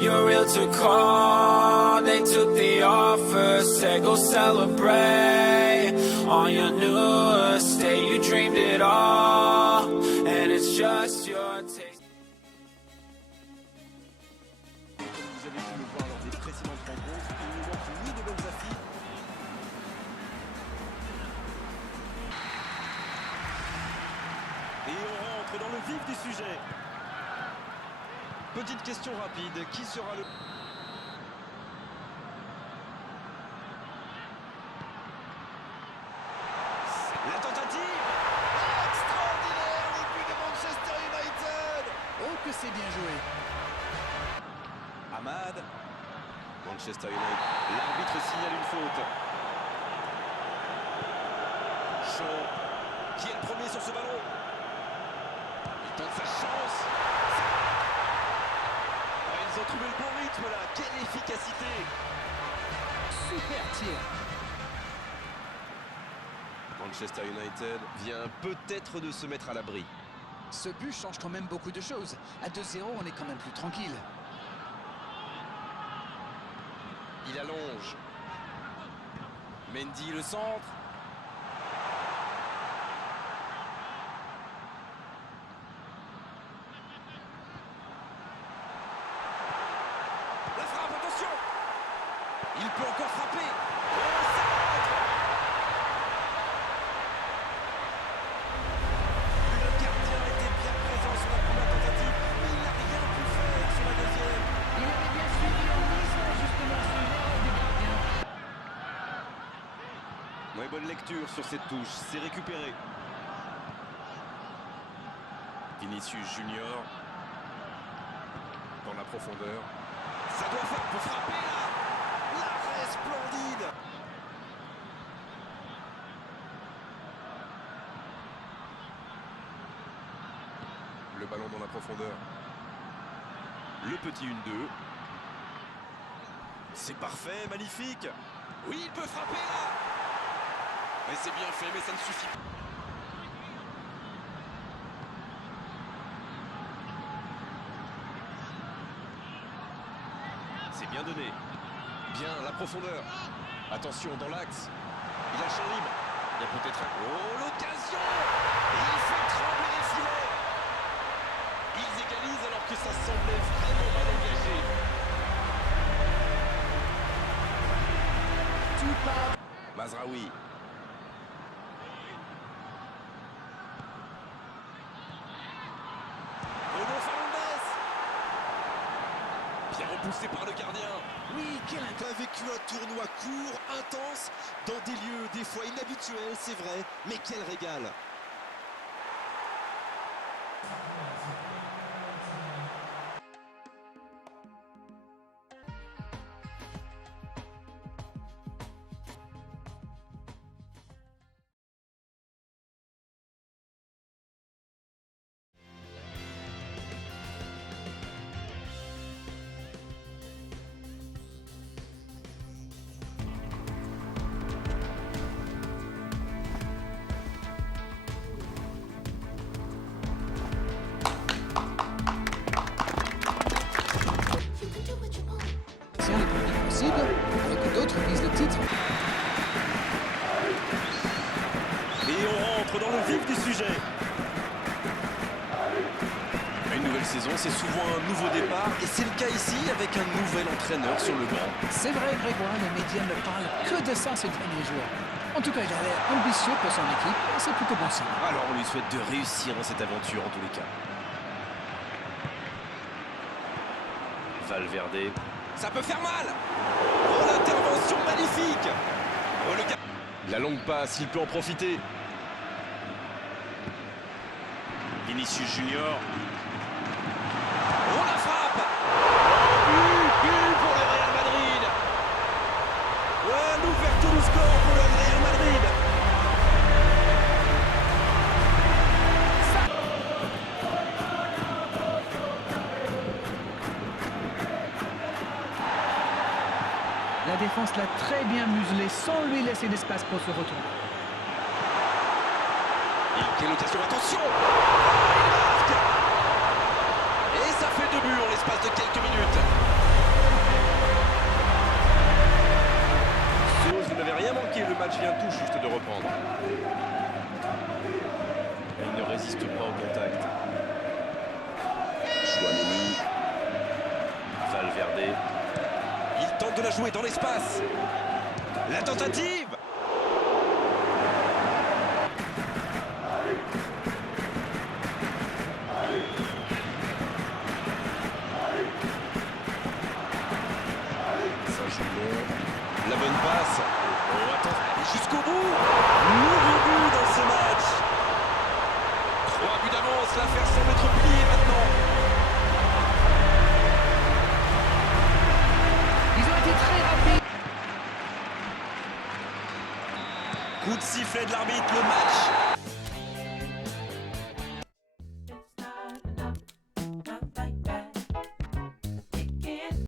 You're real to call. They took the offer, said go celebrate on your new estate. You dreamed it all, and it's just your taste. Comme vous avez pu le voir lors des précédentes rencontres, il ne manque ni de bonnes affiches. Et on rentre dans le vif du sujet. Petite question rapide, qui sera le... La tentative extraordinaire, les buts de Manchester United. Oh que c'est bien joué. Ahmad, Manchester United, l'arbitre signale une faute. Shaw, qui est le premier sur ce ballon? Il tente sa chance. Ils ont trouvé le bon rythme là, quelle efficacité. Super tir. Manchester United vient peut-être de se mettre à l'abri. Ce but change quand même beaucoup de choses. À 2-0, on est quand même plus tranquille. Il allonge. Mendy le centre. La frappe, attention. Il peut encore frapper. Le gardien était bien présent sur la première tentative, mais il n'a rien pu faire sur la deuxième. Il avait bien suivi en misant justement sur l'erreur du gardien. Ouais, bonne lecture sur cette touche, c'est récupéré. Vinicius Junior dans la profondeur. Ça doit faire pour frapper là. L'arrêt splendide. Le ballon dans la profondeur. Le petit 1-2. C'est parfait, magnifique. Oui, il peut frapper là. Mais c'est bien fait, mais ça ne suffit pas. C'est bien donné. Bien, la profondeur. Attention, dans l'axe. Il a champ libre. Il y a peut-être un... Oh, l'occasion. Et il fait trembler les filets. Ils égalisent alors que ça semblait vraiment mal engagé. Tout part. Mazraoui. Bruno Fernandes. Bien repoussé par le gardien. Oui, quel Tu as vécu un tournoi court, intense, dans des lieux des fois inhabituels, c'est vrai, mais quel régal! C'est le plus vite possible, avec que d'autres visent le titre. Et on rentre dans le vif du sujet. Une nouvelle saison, c'est souvent un nouveau départ. Et c'est le cas ici avec un nouvel entraîneur sur le banc. C'est vrai, Grégoire, les médias ne parlent que de ça ces derniers jours. En tout cas, il a l'air ambitieux pour son équipe, et c'est plutôt bon signe. Alors on lui souhaite de réussir dans cette aventure en tous les cas. Valverde. Ça peut faire mal. Oh, l'intervention magnifique. Oh, le gars. La longue passe, il peut en profiter. Vinicius Junior. Oh, la frappe. But pour le Real Madrid. Ouais, l'ouverture du score pour le Real Madrid. La défense l'a très bien muselé sans lui laisser d'espace pour se retourner. Et quelle occasion, attention. Et ça fait 2 buts en l'espace de quelques minutes. vient tout juste de reprendre. Et il ne résiste pas au contact. Chouameni. Valverde. Il tente de la jouer dans l'espace. La tentative. Ça joue long. La bonne passe. Oh, attends. Et jusqu'au bout. Nouveau but dans ce match. 3 buts d'avance. L'affaire semble être pliée maintenant. Ils ont été très rapides. Coup de sifflet de l'arbitre, le match